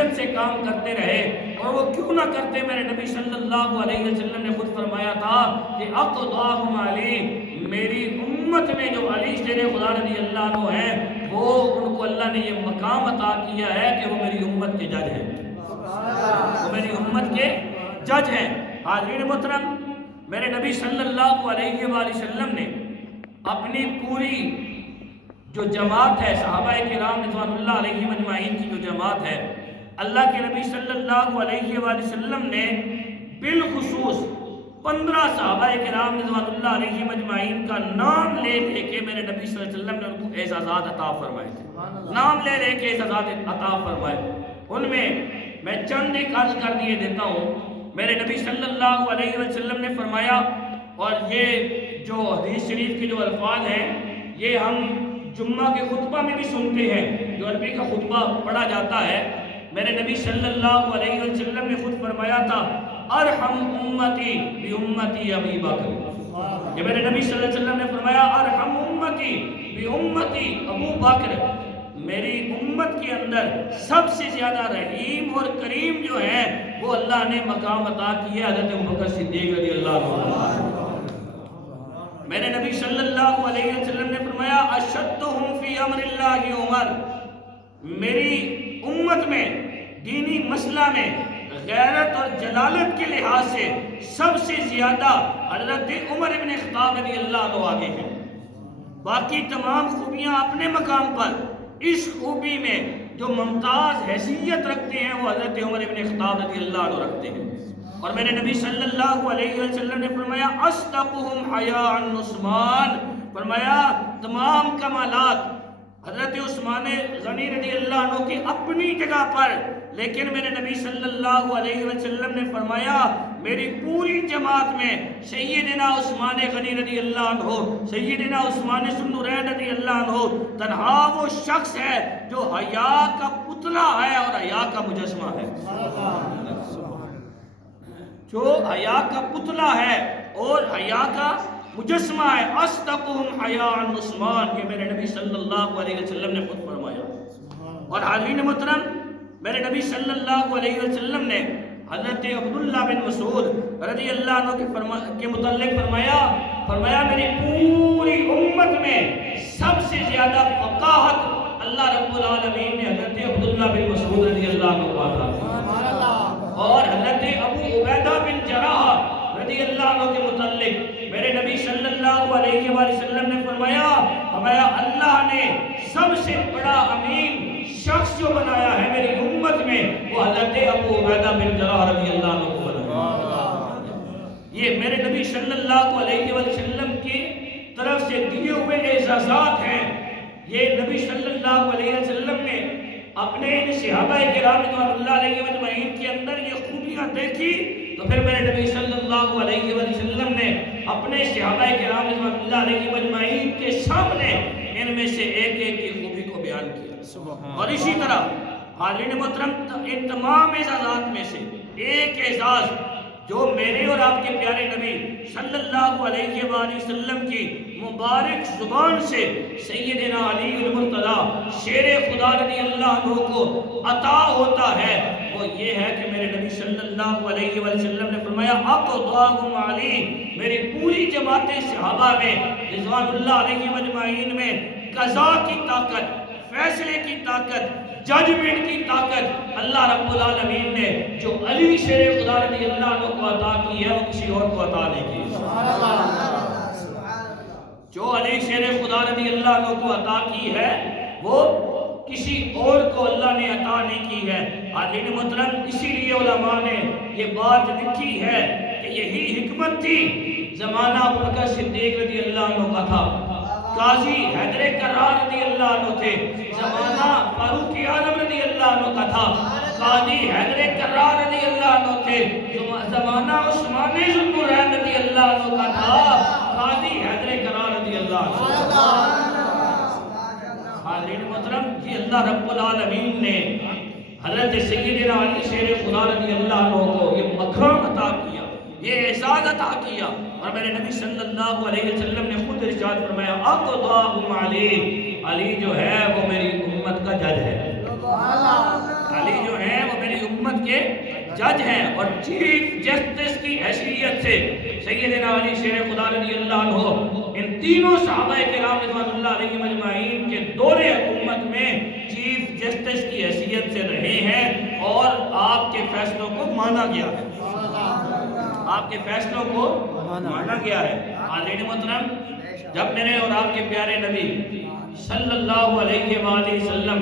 حیثیت سے کام کرتے رہے، اور وہ کیوں نہ کرتے؟ میرے نبی صلی اللہ علیہ وسلم نے خود فرمایا تھا کہ اقضاہم علی، میری امت میں جو علی شیر خدا رضی اللہ عنہ ہیں، وہ ان کو اللہ نے یہ مقام عطا کیا ہے کہ وہ میری امت کے جج ہیں، وہ میری امت کے جج ہیں۔ حاضرین محترم، میرے نبی صلی اللہ علیہ وآلہ وسلم نے اپنی پوری جو جماعت ہے، صحابہ کرام رضوان اللہ علیہم اجمعین کی جو جماعت ہے، اللہ کے نبی صلی اللہ علیہ وآلہ وسلم نے بالخصوص 15 صحابہ کرام رضوان اللہ علیہم اجمعین کا نام لے لے کے میرے نبی صلی اللہ علیہ وسلم نے ان کو اعزازات عطا فرمائے تھے، نام لے لے کے اعزازات عطا فرمائے۔ ان میں چند ایک عرض کر دیے دیتا ہوں۔ میرے نبی صلی اللہ علیہ وسلم نے فرمایا، اور یہ جو حدیث شریف کے جو الفاظ ہیں یہ ہم جمعہ کے خطبہ میں بھی سنتے ہیں، جو عربی کا خطبہ پڑھا جاتا ہے۔ میرے نبی صلی اللہ علیہ وسلم نے خود فرمایا تھا، ارحم امتی بی امتی ابی بکر۔ یہ میرے نبی صلی اللہ علیہ وسلم نے فرمایا، ارحم امتی بی امتی ابو بکر، میری امت کے اندر سب سے زیادہ رحیم اور کریم جو ہے وہ اللہ نے مقام عطا کیا ہے حضرت ابوبکر صدیق رضی اللہ عنہ۔ میرے نبی صلی اللہ علیہ وسلم نے فرمایا، اشدہم فی امر اللہ عمر، میری امت میں دینی مسئلہ میں غیرت اور جلالت کے لحاظ سے سب سے زیادہ حضرت عمر بن خطاب رضی اللہ عنہ آگے ہیں۔ باقی تمام خوبیاں اپنے مقام پر، اس خوبی میں جو ممتاز حیثیت رکھتے ہیں وہ حضرت عمر بن خطاب رضی اللہ عنہ رکھتے ہیں۔ اور میرے نبی صلی اللہ علیہ وسلم نے فرمایا، اصدقہم حیاء عثمان، فرمایا تمام کمالات حضرت عثمان غنی رضی اللہ عنہ کی اپنی جگہ پر، لیکن میرے نبی صلی اللہ علیہ وسلم نے فرمایا میری پوری جماعت میں سیدنا عثمان غنی رضی اللہ عنہ، سیدنا عثمان ذو النورین رضی اللہ عنہ تنہا وہ شخص ہے جو حیا کا پتلا ہے اور حیا کا مجسمہ ہے، جو حیا کا پتلا ہے اور حیا کا مجسمہ ہے۔ اصدقہم حیاء عثمان، یہ میرے نبی صلی اللہ علیہ وسلم نے خود فرمایا۔ اور حاضرین محترم، میرے نبی صلی اللہ علیہ وسلم نے حضرت عبداللہ بن مسعود رضی اللہ عنہ کے متعلق فرمایا میری پوری امت میں سب سے زیادہ فقاہت اللہ رب العالمین نے حضرت عبداللہ بن مسعود رضی اللہ عنہ کو عطا کی۔ اور حضرت ابو عبیدہ بن جراح رضی اللہ عنہ کے متعلق میرے نبی صلی اللہ علیہ وآلہ وسلم نے فرمایا اللہ نے سب سے بڑا امین شخص جو بنایا ہے میری امت میں وہ حضرت ابو عبیدہ بن جراح رضی اللہ عنہ کو بنایا۔ یہ میرے نبی صلی اللہ علیہ وآلہ وسلم کی طرف سے دیے ہوئے اعزازات ہیں۔ یہ نبی صلی اللہ علیہ وسلم نے اپنے صحابہ کرام رضوان اللہ علیہ اجمعین کے اندر یہ خوبیاں دیکھی، تو پھر میرے نبی صلی اللہ علیہ وسلم نے اپنے صحابہ کرام رضوان اللہ علیہ اجمعین کے سامنے ان میں سے ایک ایک کی خوبی کو بیان کیا۔ اور اسی طرح حاضرین محترم، ان تمام اعزازات میں سے ایک اعزاز جو میرے اور آپ کے پیارے نبی صلی اللہ علیہ وآلہ وسلم کی مبارک زبان سے سیدنا علی المرتضی شیر خدا رضی اللہ عنہ کو عطا ہوتا ہے، وہ یہ ہے کہ میرے نبی صلی اللہ علیہ وآلہ وسلم نے فرمایا اقضاہم علی، میری پوری جماعت صحابہ میں رضوان اللہ علیہ اجمعین میں قضا کی طاقت، فیصلے کی طاقت، ججمنٹ کی طاقت اللہ رب العالمین نے جو علی شیر خدا رضی اللہ عنہ کو عطا کی ہے وہ کسی اور کو عطا نہیں کی۔ جو علی شیر خدا رضی اللہ عنہ کو عطا کی ہے وہ کسی اور کو اللہ نے عطا نہیں کی ہے۔ حاضرین محترم، اسی لیے علماء نے یہ بات لکھی ہے کہ یہی حکمت تھی زمانہ ابوبکر صدیق رضی اللہ عنہ کا تھا، قاضی حیدر کرار رضی اللہ عنہ تھے، زمانہ فاروق اعظم رضی اللہ عنہ کا تھا، قاضی حیدر کرار رضی اللہ عنہ تھے، زمانہ عثمان ذو النورین رضی اللہ عنہ کا تھا، قاضی حیدر کرار رضی اللہ عنہ۔ حاضرین محترم، یہ اللہ رب العالمین نے حضرت سیدنا علی شیر خدا رضی اللہ عنہ کو یہ مقام عطا کیا، یہ اعزاز عطا کیا، اور میرے نبی صلی اللہ علیہ وسلم نے خود ارشاد فرمایا اقضاہم علی، علی جو ہے وہ میری امت کا جج ہے، علی جو ہے وہ امت کے جج ہیں، اور چیف جسٹس کی حیثیت سے سیدنا علی شیر خدا رضی اللہ عنہ ان تینوں صحابہ کرام رضوان اللہ علیہم اجمعین کے دور حکومت میں چیف جسٹس کی حیثیت سے رہے ہیں، اور آپ کے فیصلوں کو مانا گیا ہے، آپ کے فیصلوں کو مانا گیا ہے۔ حاضرین محترم، جب میرے اور آپ کے پیارے نبی صلی اللہ علیہ وآلہ وسلم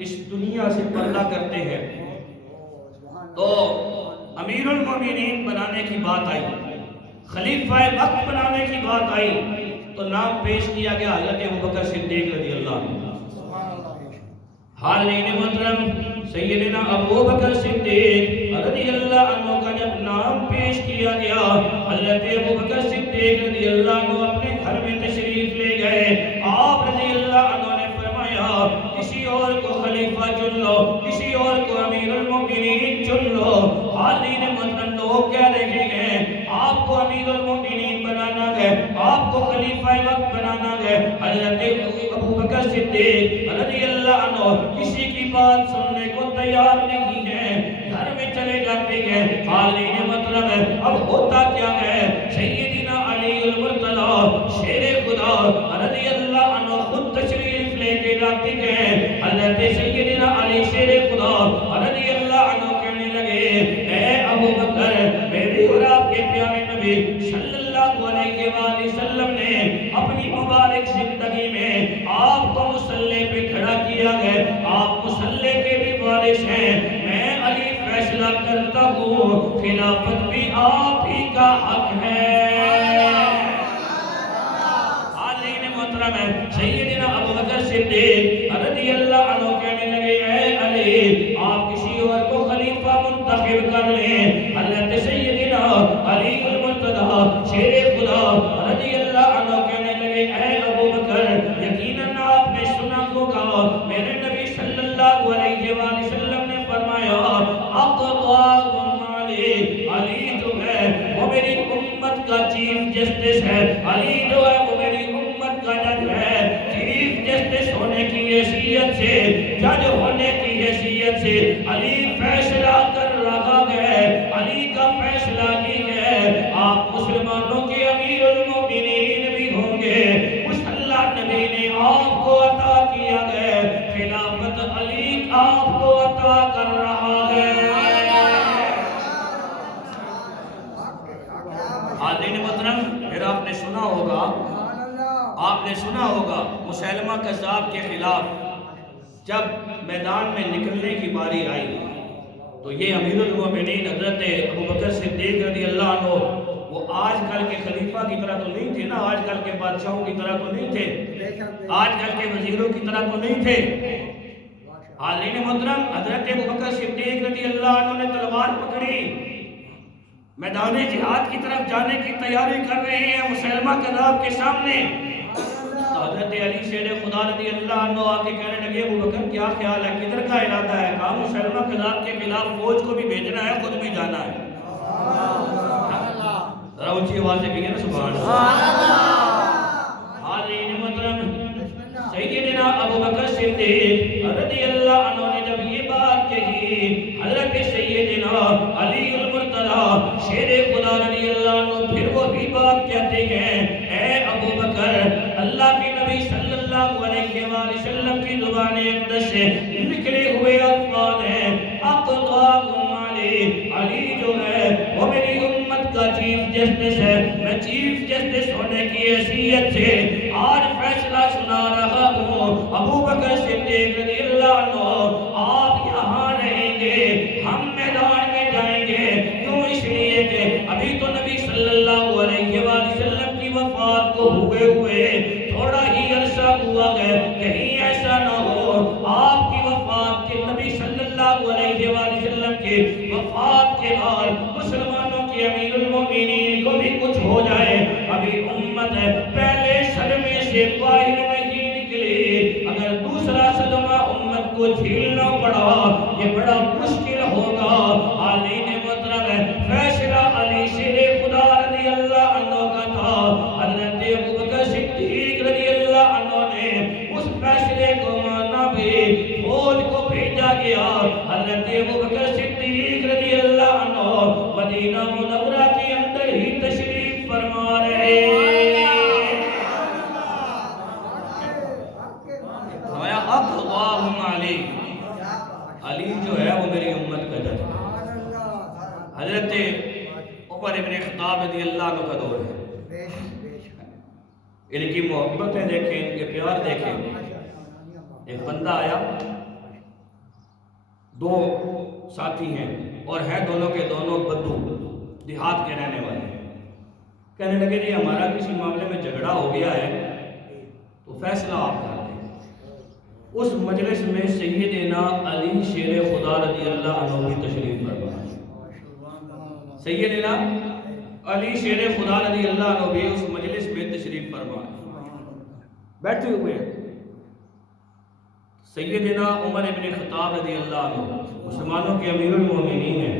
اس دنیا سے پردہ کرتے ہیں تو امیر المومنین بنانے کی بات آئی، خلیفہ وقت بنانے کی بات آئی، تو نام پیش کیا گیا حضرت ابوبکر صدیق رضی اللہ عنہ۔ حاضرین محترم، سیدنا ابوبکر صدیق رضی اللہ عنہ کا جب نام پیش کیا گیا، حضرت ابوبکر صدیق رضی اللہ عنہ اپنے گھر میں تشریف لے گئے۔ آپ رضی اللہ عنہ نے فرمایا کسی اور کو خلیفہ چن لو، کسی اور کو امیر المومنین چن لو۔ حاضرین محترم، لوگ کہہ رہے ہیں آپ کو امیر المومنین بنانا ہے، آپ کو خلیفہ وقت بنانا ہے۔ حضرت ابوبکر صدیق رضی اللہ عنہ کسی کی بات سننے کو تیار نہیں ہے، گھر میں چلے جاتے ہیں۔ حاضرین مطلب اب ہوتا کیا ہے، سیدنا علی المرتضی شیر خدا رضی اللہ عنہ خود تشریف لے کے جاتے ہیں۔ حضرت سیدنا علی شیر خدا رضی اللہ عنہ کہنے لگے، اے ابوبکر، میرے اور آپ کے پیارے نبی صلی اللہ علیہ وآلہ وسلم نے اپنی مبارک زندگی میں آپ کو مصلی پہ کھڑا کیا ہے، آپ مصلی کے بھی وارث ہیں، میں علی فیصلہ کرتا ہوں خلافت بھی آپ ہی کا حق ہے۔ حاضرین محترم، سیدنا ابوبکر صدیق رضی اللہ عنہ کہنے لگے، اے علی، آپ کسی اور کو خلیفہ منتخب کر لیں۔ حضرت سیدنا علی المرتضی شیر خدا رضی اللہ عنہ کہنے لگے، اے ابوبکر، یقیناً آپ نے سنا ہوگا میرے نبی صلی اللہ علیہ وآلہ وسلم نے فرمایا، اقضاکم علی، علی جو ہے وہ میری امت کا چیف جسٹس ہے، علی جو ہے وہ میری امت کا جج ہے۔ چیف جسٹس ہونے کی حیثیت سے، جج ہونے کی حیثیت سے علی فیصلہ کر رہا ہے، علی کا فیصلہ ہی ہے۔ آپ مسلمانوں کے امیر المومنین بھی ہوں گے، اس اللہ نبی نے آپ کو عطا کیا ہے، خلافت علی آپ کو عطا کر رہا ہے۔ حاضرین محترم، پھر آپ نے سنا ہوگا، آپ نے سنا ہوگا مسیلمہ کذاب کے خلاف جب میدان میں نکلنے کی باری آئی تو یہ امیر المومنین حضرت ابوبکر صدیق رضی اللہ عنہ وہ آج کل کے خلیفہ کی طرح تو نہیں تھے نا، آج کل کے بادشاہوں کی طرح تو نہیں تھے، آج کل کے وزیروں کی طرح تو نہیں تھے۔ حاضرین محترم، حضرت ابوبکر صدیق رضی اللہ عنہ نے تلوار پکڑی، میدان جہاد کی طرف جانے کی تیاری کر رہے ہیں مسیلمہ کذاب کے سامنے۔ تو حضرت علی شیر خدا رضی اللہ عنہ آکے کہنے لگے، ابوبکر کیا خیال ہے، کدھر کا ارادہ ہے؟ کہا مسیلمہ کذاب کے خلاف فوج کو بھی بھیجنا ہے، خود بھی جانا ہے۔ ذرا اونچی آواز سے کہیے نا سبحان اللہ۔ حاضرین محترم، سیدنا ابوبکر صدیق رضی اللہ عنہ نے جب یہ بات کہی، حضرت سیدنا علی المرتضی شیر خدا رضی اللہ عنہ پھر وہی بات کہتے ہیں، اے ابوبکر، اللہ کے نبی صلی اللہ علیہ وآلہ وسلم کی زبان اقدس سے نکلے ہوئے الفاظ ہیں، اقضاکم علی، علی جو ہے وہ میری امت کا چیف جسٹس ہے، میں چیف جسٹس ہونے کی حیثیت سے آج فیصلہ سنا رہا ہوں۔ ابوبکر صدیق رضی اللہ عنہ، آپ یہاں رہیں گے، ہم میدان میں جائیں گے، کیوں؟ اس لیے کہ ابھی تو نبی صلی اللہ علیہ وآلہ وسلم کی وفات کو ہوئے تھوڑا ہی عرصہ ہوا ہے، کہیں ایسا نہ ہو آپ کی وفات کے، نبی صلی اللہ علیہ وآلہ وسلم کی وفات کے بعد مسلمانوں کے امیر المومنین کو بھی کچھ ہو جائے۔ ابھی امت پہلے صدمے سے باہر نہیں نکلی، اگر دوسرا صدمہ امت کو جھیلنا پڑا یہ بڑا مشکل ہوگا۔ حاضرین محترم، فیصلہ علی شیر خدا رضی اللہ عنہ کا تھا، حضرت ابوبکر صدیق رضی اللہ عنہ نے اس فیصلے کو مانا بھی، فوج کو بھیجا گیا، حضرت ابوبکر صدیق مدینہ منورہ کے اندر ہی تشریف فرما رہے ہیں۔ فرمایا اقضاہم علی، علی جو ہے وہ میری امت کا جج ہے۔ حضرت عمر ابن خطاب رضی اللہ عنہ کا دور ہے، ان کی محبتیں دیکھیں، ان کے پیار دیکھیں۔ ایک بندہ آیا، دو ساتھی ہیں اور ہیں دونوں کے دونوں بدو، دیہات کے رہنے والے ہیں۔ کہنے لگے جی ہمارا کسی معاملے میں جھگڑا ہو گیا ہے تو فیصلہ آپ کر دیں۔ اس مجلس میں سیدنا علی شیر خدا رضی اللہ عنہ بھی تشریف فرما۔ سیدنا علی شیر خدا رضی اللہ عنہ بھی اس مجلس میں تشریف فرما بیٹھے ہوئے ہیں۔ سیدنا عمر ابن خطاب رضی اللہ عنہ مسلمانوں کے امیر المومنین ہیں۔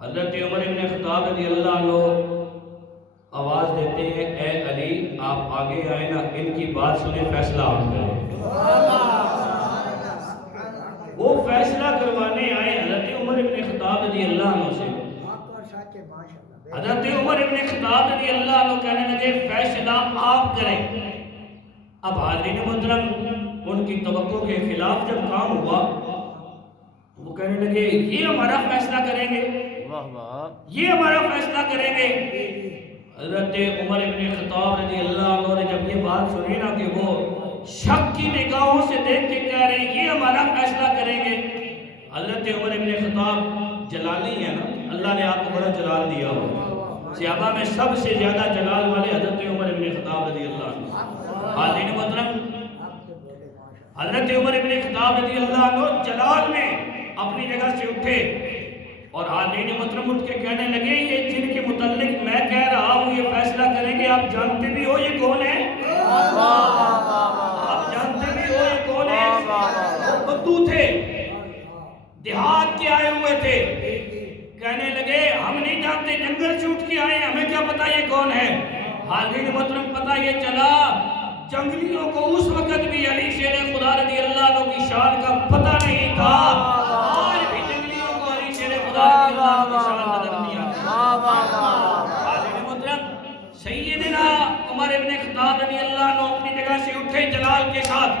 حضرت عمر ابن خطاب رضی اللہ عنہ آواز دیتے ہیں اے علی آپ آگے آئیں نا، ان کی بات سنیں، فیصلہ آپ کریں۔ وہ فیصلہ کروانے آئے حضرت عمر ابن خطاب رضی اللہ عنہ سے۔ حضرت عمر ابن خطاب رضی اللہ عنہ کہنے لگے فیصلہ آپ کریں۔ اب حاضرین محترم ان کی توقع کے خلاف جب کام ہوا وہ کہنے لگے یہ ہمارا فیصلہ کریں گے، یہ ہمارا فیصلہ کریں گے۔ حضرت عمر ابن خطاب رضی اللہ عنہ نے جب یہ بات سنی نا کہ وہ شک کی نگاہوں سے دیکھ کے کہہ رہے ہیں یہ ہمارا فیصلہ کریں گے۔ حضرت عمر ابن خطاب جلالی ہے نا، اللہ نے آپ کو بڑا جلال دیا ہوا، صحابہ میں سب سے زیادہ جلال والے حضرت عمر ابن خطاب رضی اللہ عنہ۔ حاضرین محترم حضرت عمر ابن خطاب رضی اللہ عنہ جلال میں اپنی جگہ سے اٹھے اور حاضرین محترم اٹھ کے کہنے لگے یہ جن کے متعلق میں کہہ رہا ہوں یہ فیصلہ کریں گے آپ جانتے بھی ہو یہ کون ہے؟ آپ جانتے بھی ہو یہ کون ہے؟ وہ بدو تھے، دیہات کے آئے ہوئے تھے، کہنے لگے ہم نہیں جانتے، جنگل سے اٹھ کے آئے ہیں، ہمیں کیا پتا یہ کون ہے؟ حاضرین محترم پتہ یہ چلا جنگلیوں کو اس وقت بھی علی شیر خدا رضی اللہ عنہ کی شان کا پتہ نہیں تھا، آج بھی جنگلیوں کو علی شیر خدا رضی اللہ عنہ کی شان نظر نہیں آتی۔ حاضرین محترم سیدنا عمر ابن خطاب رضی اللہ عنہ اپنی جگہ سے اٹھے جلال کے ساتھ،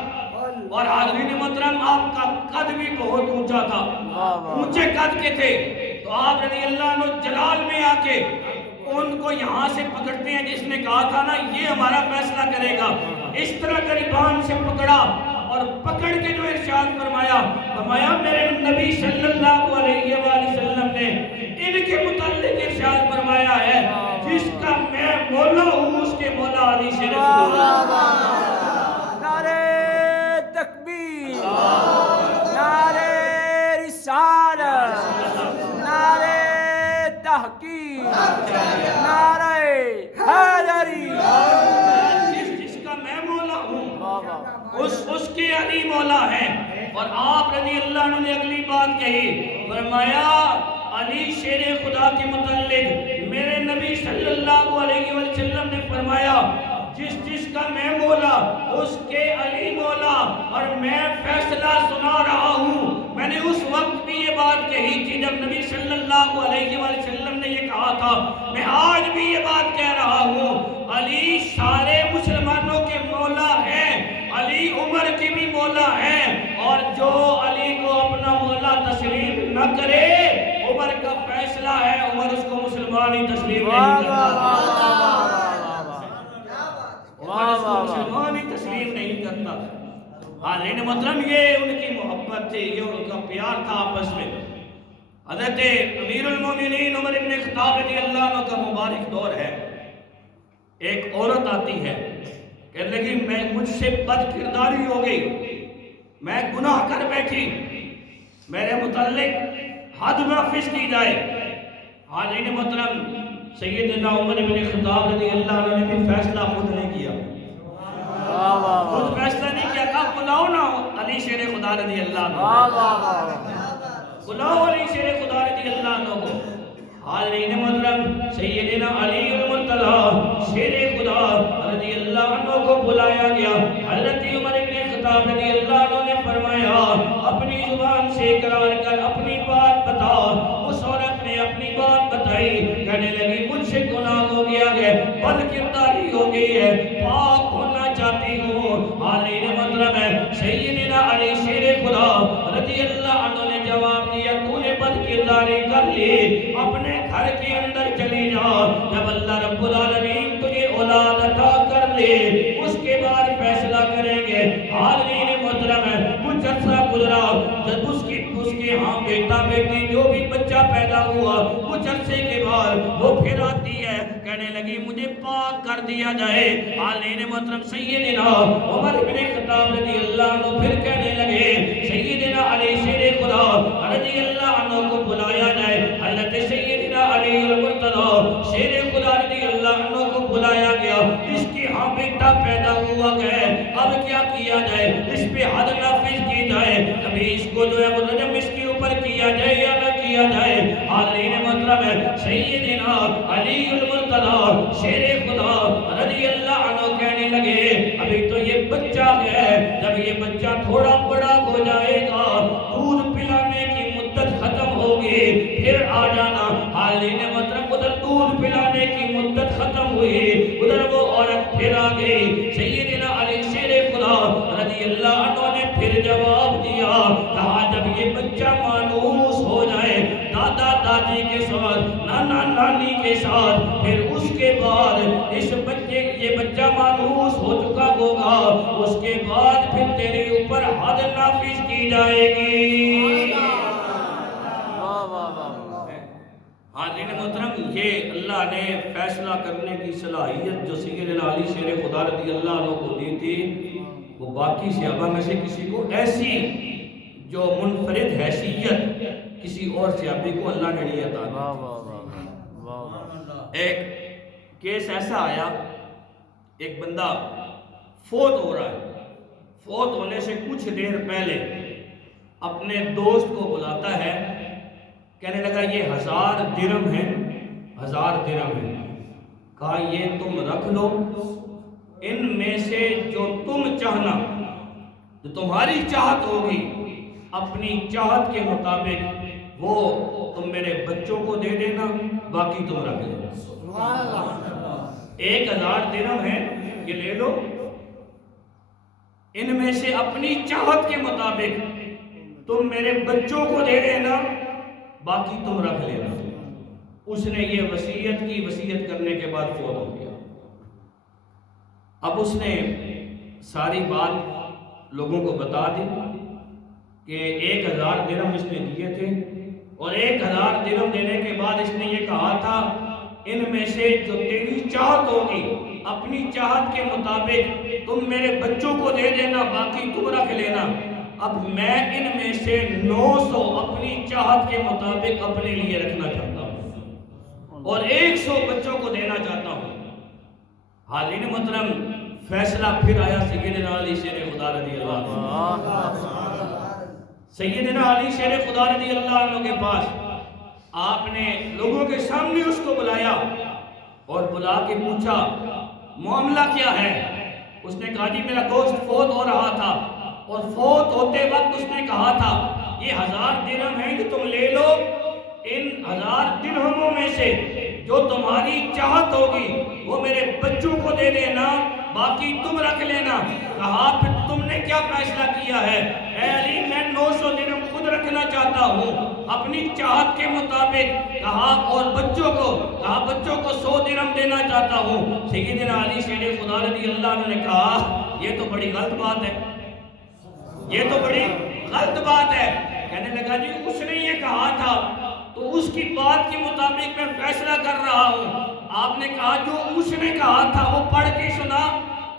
اور حاضرین محترم آپ کا قد بھی بہت اونچا تھا، اونچے قد کے تھے، تو آپ رضی اللہ عنہ جلال میں آ کے ان کو یہاں سے پکڑتے ہیں جس نے کہا تھا نا یہ ہمارا فیصلہ کرے گا، اس طرح گریبان سے پکڑا اور پکڑ کے جو ارشاد فرمایا میرے نبی صلی اللہ علیہ وآلہ وسلم نے ان کے متعلق ارشاد فرمایا ہے جس کا میں مولا ہوں اس کے مولا علی شیر خدا۔ نعرہ تکبیر، نعرہ رسالت، نعرہ تحقیق، نعرہ حیدری، جس کا میں مولا ہوں اس کے علی مولا ہے۔ اور آپ رضی اللہ عنہ نے اگلی بات کہی، فرمایا علی شیر خدا کے متعلق میرے نبی صلی اللہ علیہ وسلم نے فرمایا جس کا میں مولا اس کے علی مولا، اور میں فیصلہ سنا رہا ہوں۔ میں نے اس وقت بھی یہ بات کہی تھی جب نبی صلی اللہ علیہ وسلم نے یہ کہا تھا، میں آج بھی یہ بات کہہ رہا ہوں، علی سارے مسلمانوں کے مولا ہے، علی عمر کے بھی مولا ہے، اور جو علی کو اپنا مولا تسلیم نہ کرے عمر کا فیصلہ ہے عمر اس کو مسلمان ہی تسلیم نہیں کرتا، مسلمان ہی تسلیم نہیں کرتا۔ حاضرین محترم یہ ان کی محبت تھی، یہ ان کا پیار تھا آپس میں۔ حضرت امیر المومنین عمر ابن خطاب رضی اللہ عنہ کا مبارک دور ہے، ایک عورت آتی ہے کہنے لگی میں مجھ سے بد کرداری ہو گئی، میں گناہ کر بیٹھی، میرے متعلق حد نافذ کی جائے۔ حاضرین محترم سیدنا عمر ابن خطاب رضی اللہ عنہ نے بھی فیصلہ خود نہیں کیا، خود فیصلہ نہیں کیا، کہا بلاؤ نا علی شیر خدا رضی اللہ عنہ، بلاؤ علی شیر خدا رضی اللہ عنہ کو۔ حاضرین محترم سیدنا علی المرتضی شیر خدا رضی اللہ عنہ کو بلایا گیا۔ حضرت عمر ابن خطاب رضی اللہ عنہ نے فرمایا اپنی زبان سے اقرار کر اپنی بات بتا۔ اس عورت نے اپنی بات فرمائی، کہنے لگی مجھ سے گناہ ہو گیا ہے، بد کرداری ہو گئی ہے، پاک ہونا چاہتی ہوں۔ حالین مطلب ہے سیدنا علی شیر خدا رضی اللہ عنہ نے جواب دیا، تو نے بد کرداری کر لی، اپنے گھر کے اندر چلی جا، جب اللہ رب العالمین تجھے اولاد عطا کر لے اس کے بعد فیصلہ کریں گے۔ حالین محترم ہے کچھ عرصہ گزرا، جب اس کے ہاں بیٹا بیٹی جو بھی بچہ پیدا ہوا، کچھ عرصے کے بعد وہ پھر آتی ہے، کہنے لگی مجھے پاک کر دیا جائے۔ حالین محترم سیدنا عمر بن خطاب رضی اللہ عنہ پھر کہنے لگے سیدنا علی شیر خدا رضی اللہ عنہ کو بلایا جائے۔ حضرت سیدنا علی المرتضی شیر خدا رضی اللہ عنہ کو بلایا گیا، اس کے ہاں بیٹا پیدا ہوا ہے، اب کیا کیا جائے، اس پہ حد نافذ کی جائے، ابھی اس کو جو ہے وہ رجم اس کے اوپر کیا جائے یا نہ کیا جائے۔ حالین مطلب ہے سیدنا علی المرتضی شیر خدا رضی اللہ عنہ کہنے لگے ابھی تو یہ بچہ ہے، جب یہ بچہ تھوڑا بڑا ہو جائے گا، دودھ پلانے کی مدت ختم ہوگی، پھر آ جانا۔ حالین مطلب ادھر دودھ پلانے کی مدت ختم ہوئی، ادھر وہ عورت پھر آ گئی۔ سیدنا علی شیر خدا رضی اللہ عنہ نے پھر جواب دیا، کہا جب یہ بچہ مانوس ہو جائے دادا دادی کے ساتھ، نانا نانی کے ساتھ، پھر اس کے بعد اس بچے یہ بچہ مانوس ہو چکا ہوگا، اس کے بعد پھر تیرے اوپر حد نافذ کی جائے گی۔ حاضرین محترم، یہ اللہ نے فیصلہ کرنے کی صلاحیت جو سیدنا علی شیر خدا رضی اللہ عنہ کو دی تھی، وہ باقی صحابہ میں سے کسی کو ایسی جو منفرد حیثیت کسی اور صحابی کو اللہ نے نہیں عطا کی۔ ایک کیس ایسا آیا، ایک بندہ فوت ہو رہا ہے، فوت ہونے سے کچھ دیر پہلے اپنے دوست کو بلاتا ہے، کہنے لگا یہ 1000 درہم ہیں، 1000 درہم ہیں، کہا یہ تم رکھ لو، ان میں سے جو تم چاہنا، جو تمہاری چاہت ہوگی، اپنی چاہت کے مطابق وہ تم میرے بچوں کو دے دینا، باقی تم رکھ لینا۔ 1000 درہم ہیں، یہ لے لو، ان میں سے اپنی چاہت کے مطابق تم میرے بچوں کو دے دینا، باقی تم رکھ لینا۔ اس نے یہ وصیت کی، وصیت کرنے کے بعد فوت ہو گیا۔ اب اس نے ساری بات لوگوں کو بتا دی کہ 1000 درہم اس نے دیے تھے، اور 1000 درہم دینے کے بعد اس نے یہ کہا تھا ان میں سے جو تیری چاہت ہوگی، اپنی چاہت کے مطابق تم میرے بچوں کو دے دینا، باقی تم رکھ لینا۔ اب میں ان میں سے 900 اپنی چاہت کے مطابق اپنے لیے رکھنا چاہتا ہوں اور 100 بچوں کو دینا چاہتا ہوں۔ حاضرین محترم، فیصلہ پھر آیا سیدنا علی شیر خدا رضی اللہ عنہ، سیدنا علی شیر خدا رضی اللہ عنہ کے پاس آپ نے لوگوں کے سامنے اس کو بلایا اور بلا کے پوچھا معاملہ کیا ہے۔ اس نے کہا جی میرا دوست فوت ہو رہا تھا، اور فوت ہوتے وقت اس نے کہا تھا یہ 1000 درہم ہیں کہ تم لے لو، ان 1000 درہموں میں سے جو تمہاری چاہت ہوگی وہ میرے بچوں کو دے دینا، باقی تم رکھ لینا۔ کہا پھر تم نے کیا فیصلہ کیا ہے؟ اے علی میں 900 درہم خود رکھنا چاہتا ہوں اپنی چاہت کے مطابق۔ کہا اور بچوں کو، کہا بچوں کو 100 درہم دینا چاہتا ہوں۔ سیدنا علی شیر خدا رضی اللہ عنہ نے کہا یہ تو بڑی غلط بات ہے، یہ تو بڑی غلط بات ہے۔ کہنے لگا جی اس نے یہ کہا تھا تو اس کی بات کے مطابق میں فیصلہ کر رہا ہوں۔ آپ نے کہا جو اس نے کہا تھا وہ پڑھ کے سنا،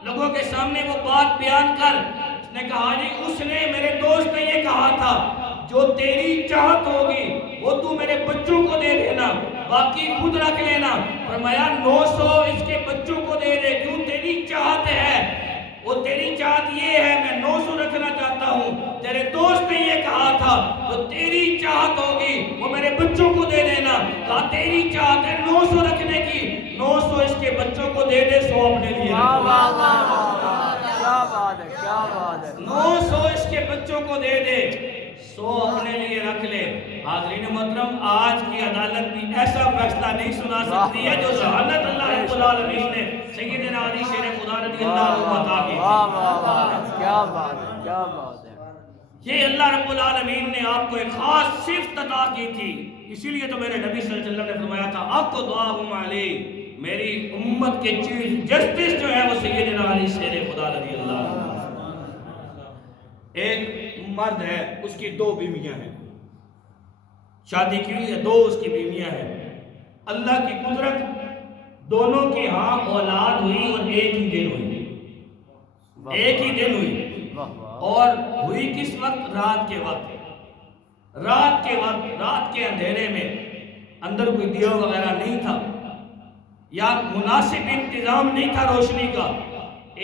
لوگوں کے سامنے وہ بات بیان کر۔ اس نے کہا جی اس نے، میرے دوست نے یہ کہا تھا جو تیری چاہت ہوگی وہ تو میرے بچوں کو دے دینا، باقی خود رکھ لینا۔ فرمایا 900 اس کے بچوں کو دے دے، کیوں تیری چاہت ہے، وہ تیری چاہت یہ ہے، میں 900 رکھنا چاہتا ہوں۔ تیرے دوست نے یہ کہا تھا جو تیری چاہت ہوگی وہ میرے بچوں کو دے دینا، کہا تیری چاہت ہے 900 رکھنے کی، 900 اس کے بچوں کو دے دے، 100 اپنے لیے رکھ لے۔ کیا بات ہے، کیا بات ہے۔ 900 اس کے بچوں کو دے دے، 100 اپنے لیے رکھ لے۔ حاضرین محترم آج کی عدالت بھی ایسا فیصلہ نہیں سنا سکتی ہے جو ذہانت اللہ رب العالمین نے سیدنا علی شیر خدا رضی اللہ عنہ عطا کی تھی۔ کیا بات ہے، کیا بات ہے۔ یہ اللہ رب العالمین نے آپ کو ایک خاص صفت عطا کی تھی، اسی لیے تو میرے نبی صلی اللہ علیہ وسلم نے فرمایا تھا اقضاہم علی، میری امت کے چیف جسٹس جو ہے وہ سیدنا علی شیر خدا رضی اللہ عنہ۔ ایک مرد ہے، اس کی 2 بیویاں ہیں، شادی کی ہوئی ہے، 2 اس کی بیویاں ہیں۔ اللہ کی قدرت دونوں کے ہاں اولاد ہوئی اور ایک ہی دن ہوئی، ایک ہی دن ہوئی، اور ہوئی کس وقت؟ رات کے وقت، رات کے وقت، رات کے اندھیرے میں، اندر کوئی دیا وغیرہ نہیں تھا یا مناسب انتظام نہیں تھا روشنی کا۔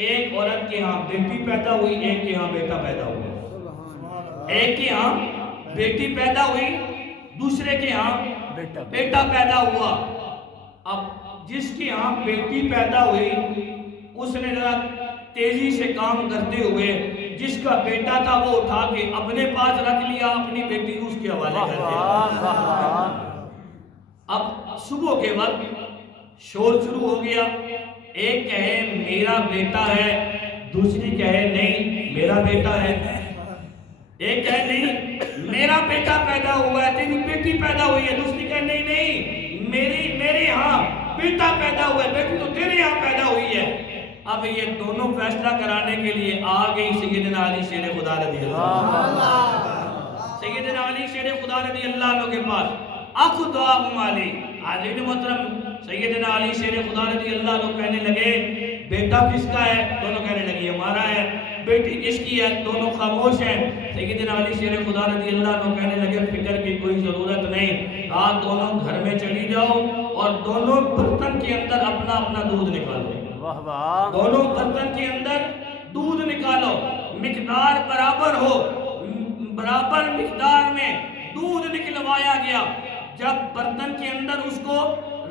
ایک عورت کے ہاں بیٹی پیدا ہوئی، ایک کے ہاں بیٹا پیدا ہوا، ایک کے ہاں بیٹی پیدا ہوئی، دوسرے کے ہاں بیٹا پیدا ہوا۔ اب جس کے ہاں بیٹی پیدا ہوئی اس نے ذرا تیزی سے کام کرتے ہوئے جس کا بیٹا تھا وہ اٹھا کے اپنے پاس رکھ لیا، اپنی بیٹی کو اس کے حوالے کر دیا۔ اب صبح کے وقت شور شروع ہو گیا، ایک کہے میرا بیٹا ہے، دوسری کہے نہیں میرا بیٹا ہے، ایک کہے نہیں میرا بیٹا پیدا ہوا ہے، تیری بیٹی پیدا ہوئی ہے، دوسری کہے نہیں نہیں میرے ہاں بیٹا پیدا ہوا ہے، بیٹی تو تیرے یہاں پیدا ہوئی ہے۔ اب یہ دونوں فیصلہ کرانے کے لیے آ گئی سیدنا علی شیر خدا رضی اللہ عنہ، سیدنا علی شیر خدا رضی اللہ عنہ کے پاس اقضاہم علی۔ حاضرین محترم سیدنا علی شیر خدا رضی اللہ عنہ کہنے لگے بیٹا کس کا ہے؟ دونوں کہنے لگے ہمارا ہے۔ بیٹی کس کی ہے؟ دونوں خاموش ہیں۔ سیدنا علی شیر خدا رضی اللہ عنہ کہنے لگے فکر کی کوئی ضرورت نہیں، آپ دونوں گھر میں چلی جاؤ اور دونوں برتن کے اندر اپنا اپنا دودھ نکالو، دونوں برتن کے اندر دودھ نکالو، مقدار برابر ہو، برابر مقدار میں دودھ نکلوایا گیا۔ جب برتن کے اندر اس کو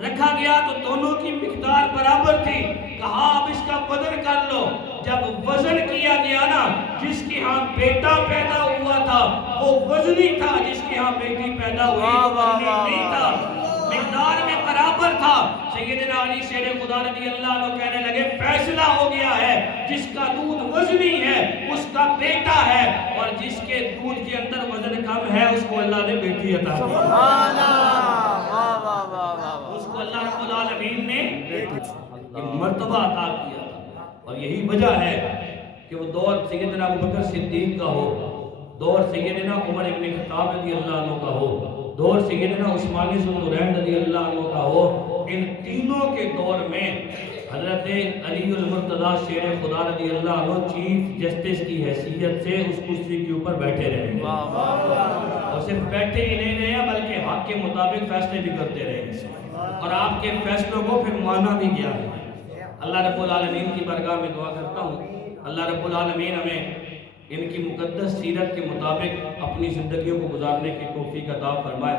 رکھا گیا تو دونوں کی مقدار برابر تھی، کہا اب اس کا وزن کر لو۔ جب وزن کیا گیا نا، جس کے ہاں بیٹا پیدا ہوا تھا وہ وزنی تھا، جس کے ہاں بیٹی پیدا ہوئی وہ وزنی نہیں تھا، مقدار میں برابر تھا۔ سیدنا علی شیر خدا رضی اللہ عنہ کہنے لگے فیصلہ ہو گیا ہے، جس کا دودھ وزنی ہے اس کا بیٹا ہے، اور جس کے دودھ کے اندر وزن کم ہے اس کو اللہ نے بیٹی عطا کی، اس کو اللہ رب العالمین نے یہ مرتبہ عطا کیا۔ اور یہی وجہ ہے کہ وہ دور سیدنا ابوبکر صدیق کا ہو، دور سیدنا عمر ابن خطاب رضی اللہ عنہ کا ہو، دور سیدنا عثمان ذو النورین رضی اللہ عنہ کا ہو، ان تینوں کے دور میں حضرت علی المرتضیٰ شیر خدا رضی اللہ عنہ چیف جسٹس کی حیثیت سے اس کرسی کے اوپر بیٹھے رہے، اور صرف بیٹھے ہی نہیں رہے بلکہ حق کے مطابق فیصلے بھی کرتے رہے، اور آپ کے فیصلوں کو پھر مانا بھی گیا ہے۔ اللہ رب العالمین کی بارگاہ میں دعا کرتا ہوں اللہ رب العالمین ہمیں ان کی مقدس سیرت کے مطابق اپنی زندگیوں کو گزارنے کی توفیق عطا فرمائے۔